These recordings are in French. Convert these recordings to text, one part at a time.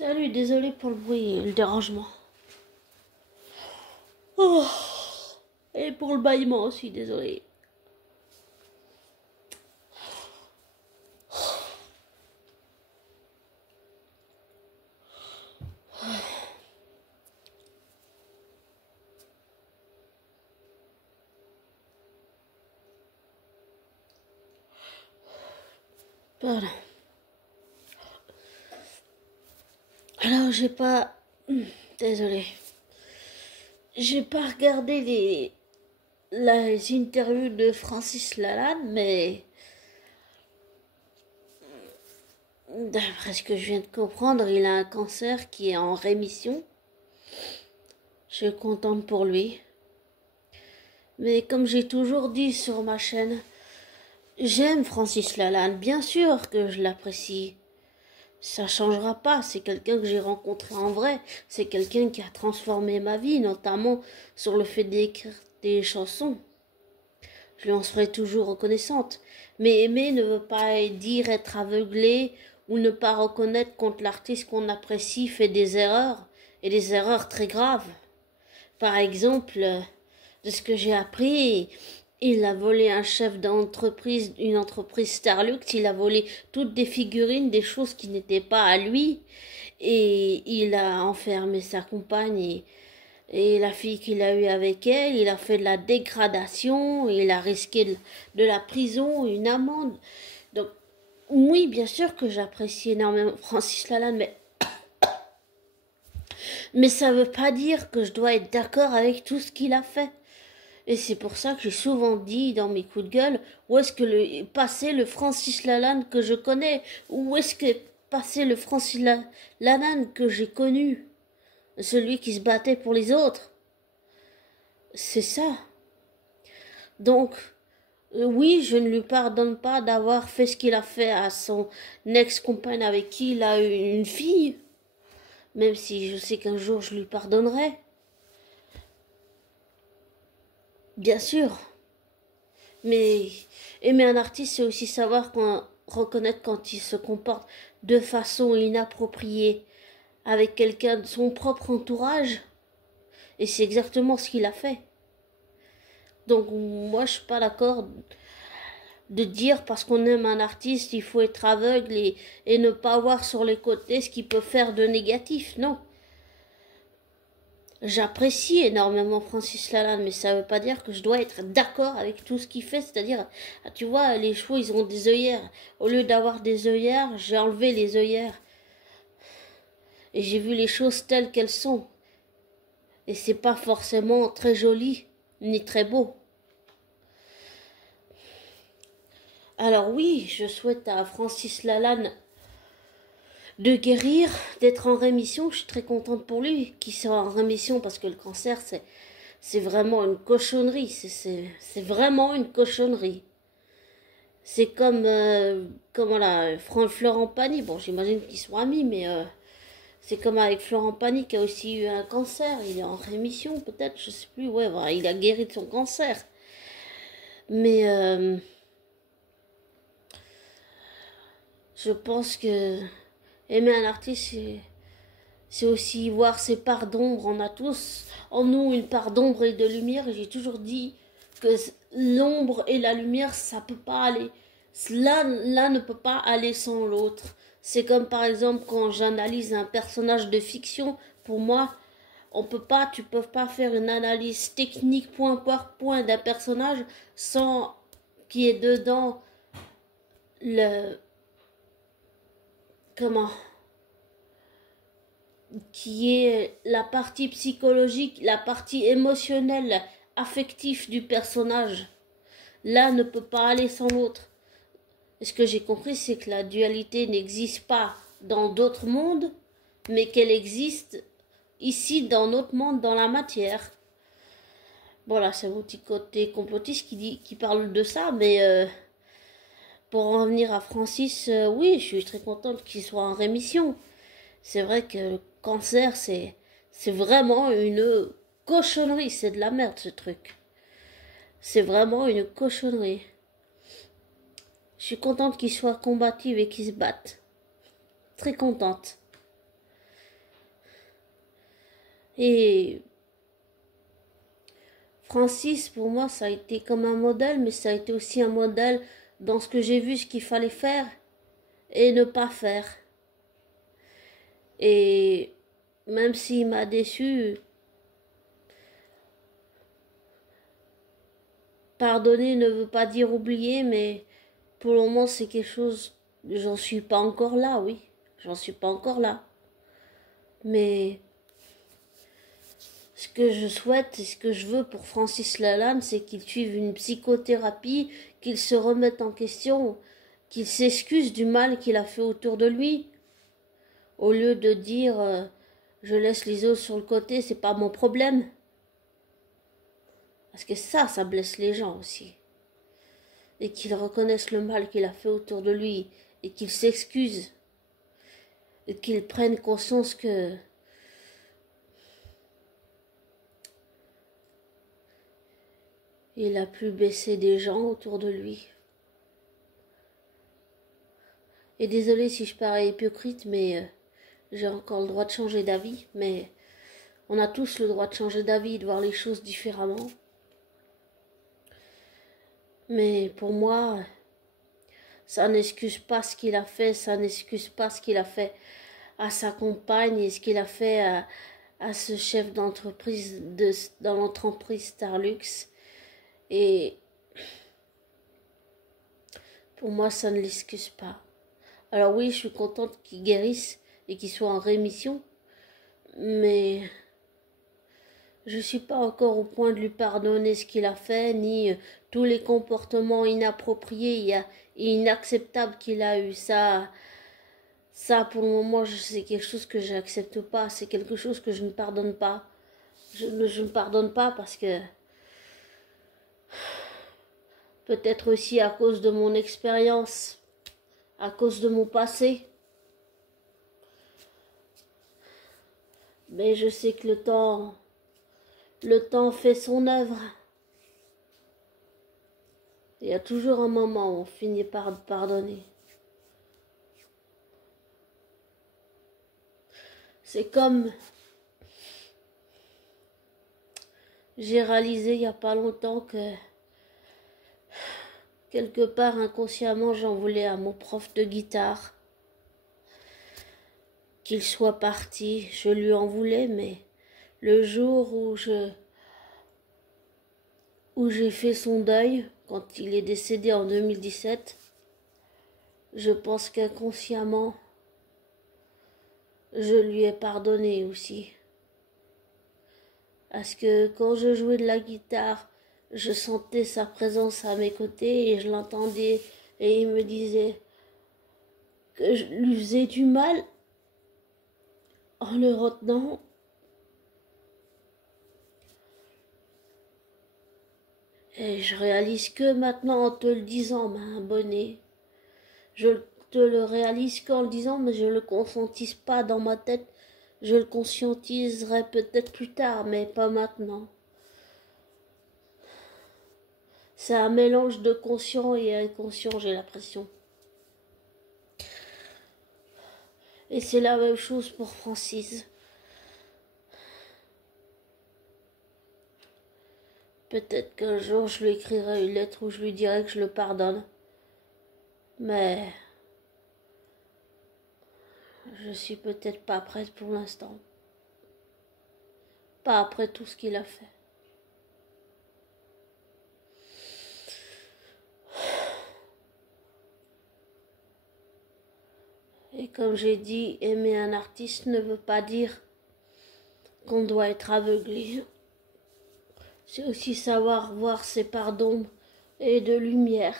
Salut, désolé pour le bruit et le dérangement. Oh, et pour le bâillement aussi, désolé. Voilà. Alors, j'ai pas... Désolé. J'ai pas regardé les interviews de Francis Lalanne, mais... D'après ce que je viens de comprendre, il a un cancer qui est en rémission. Je suis contente pour lui. Mais comme j'ai toujours dit sur ma chaîne, j'aime Francis Lalanne, bien sûr que je l'apprécie. Ça changera pas, c'est quelqu'un que j'ai rencontré en vrai, c'est quelqu'un qui a transformé ma vie, notamment sur le fait d'écrire des chansons. Je lui en serai toujours reconnaissante. Mais aimer ne veut pas dire être aveuglé ou ne pas reconnaître quand l'artiste qu'on apprécie fait des erreurs, et des erreurs très graves. Par exemple, de ce que j'ai appris, il a volé un chef d'entreprise, une entreprise Starlux, il a volé toutes des figurines, des choses qui n'étaient pas à lui, et il a enfermé sa compagne et la fille qu'il a eue avec elle, il a fait de la dégradation, il a risqué de la prison, une amende. Donc, oui, bien sûr que j'apprécie énormément Francis Lalanne, mais ça veut pas dire que je dois être d'accord avec tout ce qu'il a fait. Et c'est pour ça que j'ai souvent dit dans mes coups de gueule, où est-ce que passé le Francis Lalanne que je connais, où est-ce que passé le Francis Lalanne que j'ai connu, celui qui se battait pour les autres. C'est ça. Donc, oui, je ne lui pardonne pas d'avoir fait ce qu'il a fait à son ex-compagne avec qui il a eu une fille, même si je sais qu'un jour je lui pardonnerai. Bien sûr. Mais aimer un artiste, c'est aussi savoir reconnaître quand il se comporte de façon inappropriée avec quelqu'un de son propre entourage. Et c'est exactement ce qu'il a fait. Donc moi, je suis pas d'accord de dire parce qu'on aime un artiste, il faut être aveugle et ne pas voir sur les côtés ce qu'il peut faire de négatif. Non. J'apprécie énormément Francis Lalanne, mais ça veut pas dire que je dois être d'accord avec tout ce qu'il fait. C'est-à-dire, tu vois, les chevaux, ils ont des œillères. Au lieu d'avoir des œillères, j'ai enlevé les œillères. Et j'ai vu les choses telles qu'elles sont. Et c'est pas forcément très joli, ni très beau. Alors oui, je souhaite à Francis Lalanne de guérir, d'être en rémission. Je suis très contente pour lui qu'il soit en rémission parce que le cancer, c'est vraiment une cochonnerie. C'est vraiment une cochonnerie. C'est comme, voilà, Florent Pagny. Bon, j'imagine qu'ils sont amis, mais c'est comme avec Florent Pagny qui a aussi eu un cancer. Il est en rémission, peut-être, je sais plus. Ouais, voilà, il a guéri de son cancer. Mais je pense que aimer un artiste, c'est aussi voir ses parts d'ombre. On a tous en nous une part d'ombre et de lumière. Et j'ai toujours dit que l'ombre et la lumière, ça peut pas aller. L'un ne peut pas aller sans l'autre. C'est comme par exemple quand j'analyse un personnage de fiction. Pour moi, tu peux pas faire une analyse technique point par point d'un personnage sans qu'il y ait dedans le comment qui est la partie psychologique, la partie émotionnelle, affective du personnage. L'un ne peut pas aller sans l'autre. Et ce que j'ai compris, c'est que la dualité n'existe pas dans d'autres mondes, mais qu'elle existe ici dans notre monde, dans la matière. Voilà, c'est mon petit côté complotiste qui parle de ça, mais pour en revenir à Francis, oui, je suis très contente qu'il soit en rémission. C'est vrai que le cancer, c'est vraiment une cochonnerie. C'est de la merde, ce truc. C'est vraiment une cochonnerie. Je suis contente qu'il soit combatif et qu'il se batte. Très contente. Et Francis, pour moi, ça a été comme un modèle, mais ça a été aussi un modèle dans ce que j'ai vu, ce qu'il fallait faire et ne pas faire. Et même s'il m'a déçu, pardonner ne veut pas dire oublier, mais pour le moment, c'est quelque chose, j'en suis pas encore là, oui, j'en suis pas encore là. Mais ce que je souhaite et ce que je veux pour Francis Lalanne, c'est qu'il suive une psychothérapie, qu'il se remette en question, qu'il s'excuse du mal qu'il a fait autour de lui, au lieu de dire je laisse les autres sur le côté, c'est pas mon problème. Parce que ça blesse les gens aussi. Et qu'il reconnaisse le mal qu'il a fait autour de lui et qu'il s'excuse et qu'il prenne conscience que il a pu baisser des gens autour de lui. Et désolé si je parais hypocrite, mais j'ai encore le droit de changer d'avis, mais on a tous le droit de changer d'avis, de voir les choses différemment. Mais pour moi, ça n'excuse pas ce qu'il a fait, ça n'excuse pas ce qu'il a fait à sa compagne et ce qu'il a fait à ce chef d'entreprise dans l'entreprise Starlux. Et pour moi, ça ne l'excuse pas. Alors oui, je suis contente qu'il guérisse et qu'il soit en rémission, mais je ne suis pas encore au point de lui pardonner ce qu'il a fait, ni tous les comportements inappropriés et inacceptables qu'il a eu. Ça, pour le moment, c'est quelque chose que je n'accepte pas. C'est quelque chose que je ne pardonne pas. Je ne pardonne pas parce que peut-être aussi à cause de mon expérience, à cause de mon passé. Mais je sais que le temps fait son œuvre. Il y a toujours un moment où on finit par pardonner. C'est comme j'ai réalisé il n'y a pas longtemps que quelque part inconsciemment j'en voulais à mon prof de guitare. Qu'il soit parti, je lui en voulais, mais le jour où j'ai fait son deuil, quand il est décédé en 2017, je pense qu'inconsciemment, je lui ai pardonné aussi. Parce que quand je jouais de la guitare, je sentais sa présence à mes côtés et je l'entendais et il me disait que je lui faisais du mal en le retenant. Et je réalise que maintenant en te le disant, ma bonnet, je te le réalise qu'en le disant, mais je ne le conscientise pas dans ma tête. Je le conscientiserai peut-être plus tard, mais pas maintenant. C'est un mélange de conscient et inconscient, j'ai l'impression. Et c'est la même chose pour Francis. Peut-être qu'un jour je lui écrirai une lettre où je lui dirai que je le pardonne. Mais je suis peut-être pas prête pour l'instant. Pas après tout ce qu'il a fait. Et comme j'ai dit, aimer un artiste ne veut pas dire qu'on doit être aveuglé. C'est aussi savoir voir ses parts d'ombre et de lumière.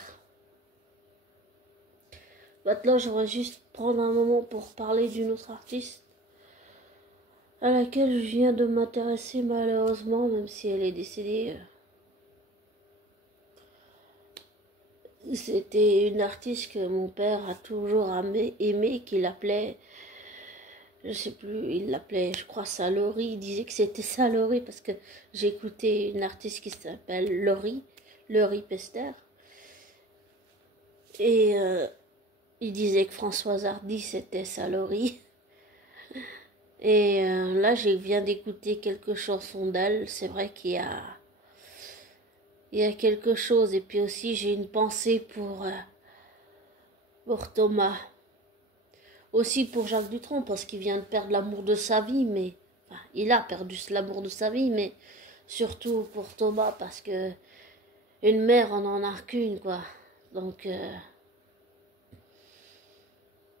Maintenant, j'aimerais juste prendre un moment pour parler d'une autre artiste à laquelle je viens de m'intéresser malheureusement, même si elle est décédée. C'était une artiste que mon père a toujours aimé, qu'il appelait, je sais plus, il l'appelait, je crois, Salori. Il disait que c'était Salori parce que j'écoutais une artiste qui s'appelle Laurie Pester. Et il disait que Françoise Hardy c'était Salori. Et là, je viens d'écouter quelques chansons d'elle. C'est vrai il y a quelque chose. Et puis aussi, j'ai une pensée pour Thomas. Aussi pour Jacques Dutronc, parce qu'il vient de perdre l'amour de sa vie, mais enfin, il a perdu l'amour de sa vie, mais surtout pour Thomas, parce que une mère, on en a qu'une, quoi. Donc,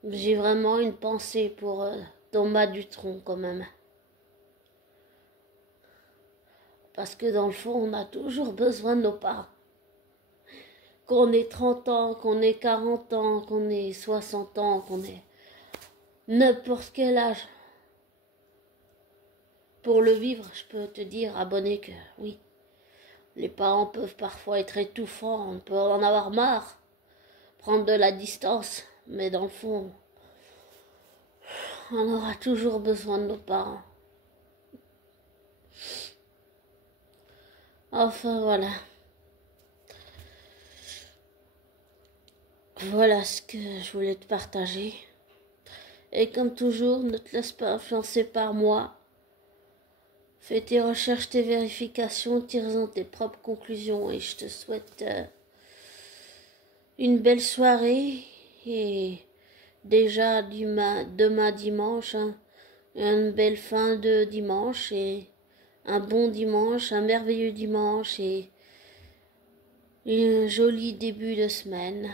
j'ai vraiment une pensée pour Thomas Dutronc, quand même. Parce que dans le fond, on a toujours besoin de nos parents. Qu'on ait 30 ans, qu'on ait 40 ans, qu'on ait 60 ans, qu'on ait n'importe quel âge. Pour le vivre, je peux te dire, abonné, que oui, les parents peuvent parfois être étouffants, on peut en avoir marre, prendre de la distance, mais dans le fond, on aura toujours besoin de nos parents. Enfin voilà. Voilà ce que je voulais te partager. Et comme toujours, ne te laisse pas influencer par moi. Fais tes recherches, tes vérifications, tire-en tes propres conclusions. Et je te souhaite une belle soirée. Et déjà demain dimanche, hein, une belle fin de dimanche. Et un bon dimanche, un merveilleux dimanche. Et un joli début de semaine.